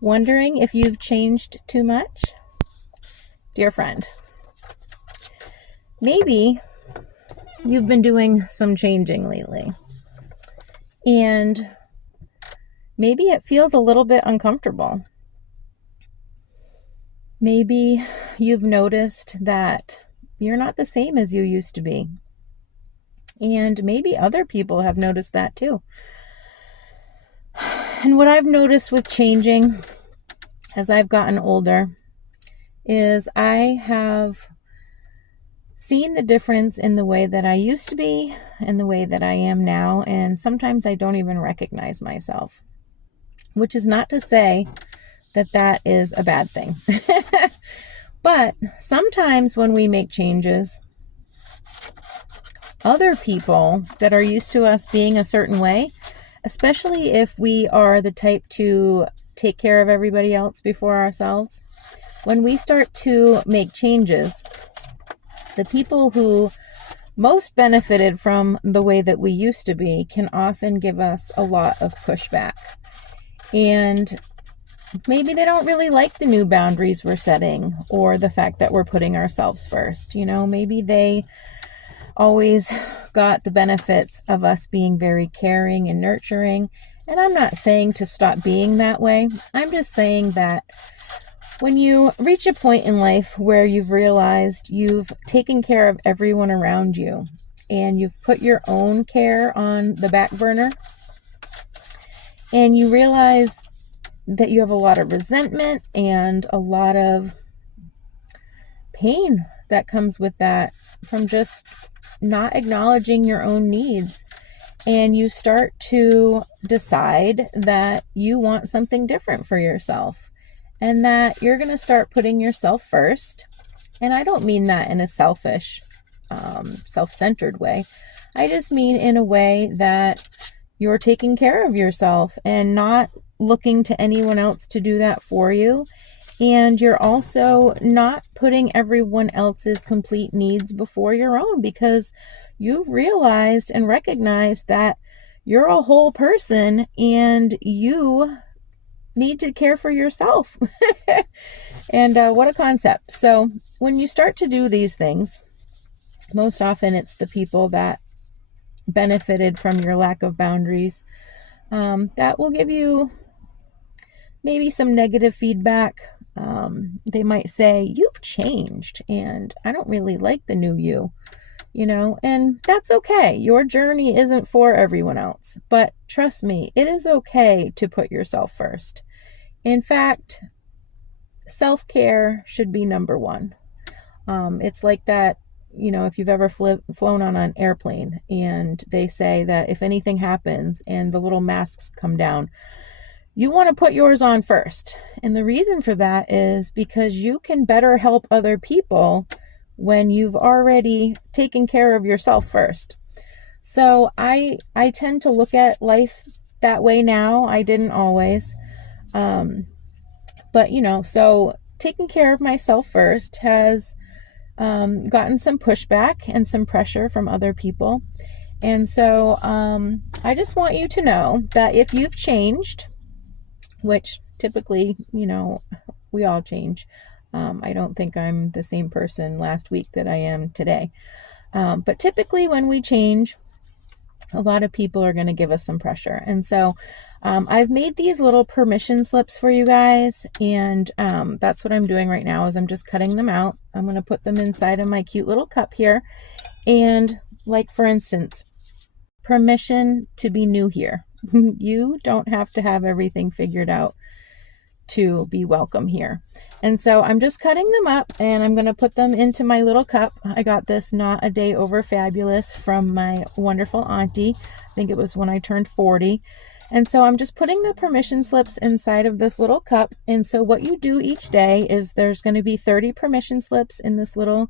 Wondering if you've changed too much? Dear friend, maybe you've been doing some changing lately, and maybe it feels a little bit uncomfortable. Maybe you've noticed that you're not the same as you used to be. And maybe other people have noticed that too. And what I've noticed with changing as I've gotten older is I have seen the difference in the way that I used to be and the way that I am now. And sometimes I don't even recognize myself, which is not to say that that is a bad thing. But sometimes when we make changes, other people that are used to us being a certain way, especially if we are the type to take care of everybody else before ourselves, when we start to make changes, the people who most benefited from the way that we used to be can often give us a lot of pushback. And maybe they don't really like the new boundaries we're setting or the fact that we're putting ourselves first. Maybe they always got the benefits of us being very caring and nurturing. And I'm not saying to stop being that way. I'm just saying that when you reach a point in life where you've realized you've taken care of everyone around you and you've put your own care on the back burner, and you realize that you have a lot of resentment and a lot of pain that comes with that from just not acknowledging your own needs, and you start to decide that you want something different for yourself and that you're going to start putting yourself first. And I don't mean that in a selfish, self-centered way. I just mean in a way that you're taking care of yourself and not looking to anyone else to do that for you. And you're also not putting everyone else's complete needs before your own, because you've realized and recognized that you're a whole person and you need to care for yourself. And what a concept. So when you start to do these things, most often it's the people that benefited from your lack of boundaries that will give you maybe some negative feedback. They might say, you've changed and I don't really like the new you, and that's okay. Your journey isn't for everyone else, but trust me, it is okay to put yourself first. In fact, self-care should be number one. It's like that, if you've ever flown on an airplane and they say that if anything happens and the little masks come down, you want to put yours on first. And the reason for that is because you can better help other people when you've already taken care of yourself first. So I tend to look at life that way now. I didn't always. But so taking care of myself first has gotten some pushback and some pressure from other people. And so I just want you to know that if you've changed, which typically, we all change. I don't think I'm the same person last week that I am today. But typically when we change, a lot of people are going to give us some pressure. And so I've made these little permission slips for you guys. And that's what I'm doing right now is I'm just cutting them out. I'm going to put them inside of my cute little cup here. And like, for instance, permission to be new here. You don't have to have everything figured out to be welcome here. And so I'm just cutting them up and I'm going to put them into my little cup. I got this Not a Day Over Fabulous from my wonderful auntie. I think it was when I turned 40. And so I'm just putting the permission slips inside of this little cup. And so what you do each day is there's going to be 30 permission slips in this little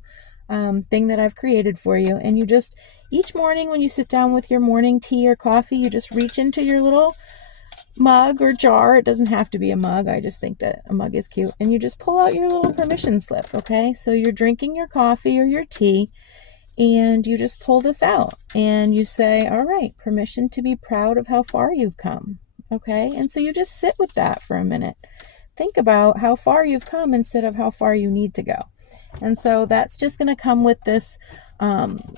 thing that I've created for you. And you just, each morning when you sit down with your morning tea or coffee, you just reach into your little mug or jar. It doesn't have to be a mug. I just think that a mug is cute. And you just pull out your little permission slip. Okay. So you're drinking your coffee or your tea and you just pull this out and you say, all right, permission to be proud of how far you've come. Okay. And so you just sit with that for a minute. think about how far you've come instead of how far you need to go. And so that's just going to come with this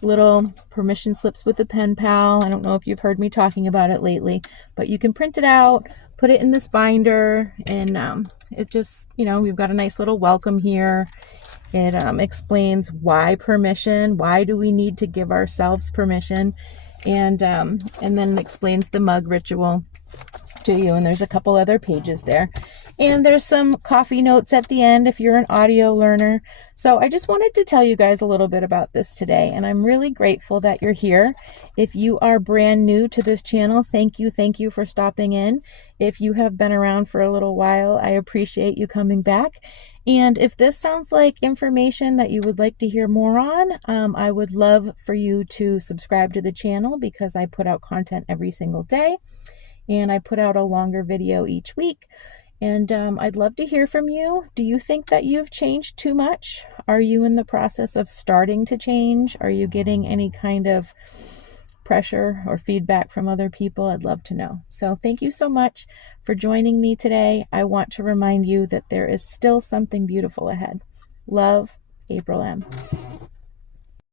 little permission slips with the pen pal. I don't know if you've heard me talking about it lately, but you can print it out, put it in this binder, and it just, we've got a nice little welcome here. It explains why permission, why do we need to give ourselves permission, and then explains the mug ritual to you. And there's a couple other pages there. And there's some coffee notes at the end if you're an audio learner. So I just wanted to tell you guys a little bit about this today, and I'm really grateful that you're here. If you are brand new to this channel, thank you for stopping in. If you have been around for a little while, I appreciate you coming back. And if this sounds like information that you would like to hear more on, I would love for you to subscribe to the channel, because I put out content every single day, and I put out a longer video each week. And I'd love to hear from you. Do you think that you've changed too much? Are you in the process of starting to change? Are you getting any kind of pressure or feedback from other people? I'd love to know. So thank you so much for joining me today. I want to remind you that there is still something beautiful ahead. Love, April M.